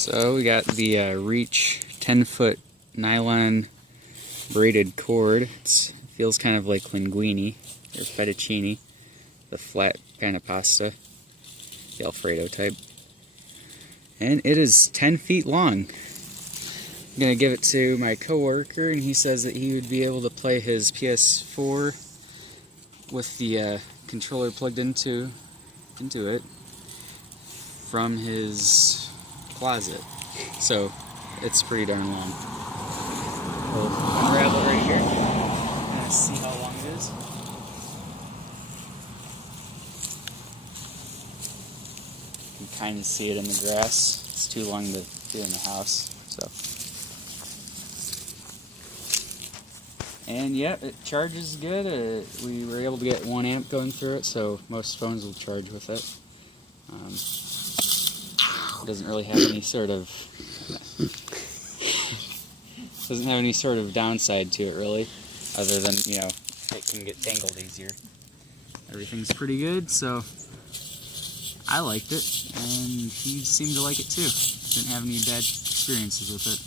So we got the Reach 10-foot nylon braided cord. It feels kind of like linguine or fettuccine, the flat kind of pasta, the Alfredo type. And it is 10 feet long. I'm going to give it to my coworker, and he says that he would be able to play his PS4 with the controller plugged into it from his closet. So it's pretty darn long. We'll unravel it right here and see how long it is. You can kind of see it in the grass. It's too long to do in the house. And yeah, it charges good. We were able to get 1 amp going through it, so most phones will charge with it. It doesn't really have any sort of downside to it really, other than, you know, it can get tangled easier. Everything's pretty good, so I liked it, and he seemed to like it too. Didn't have any bad experiences with it.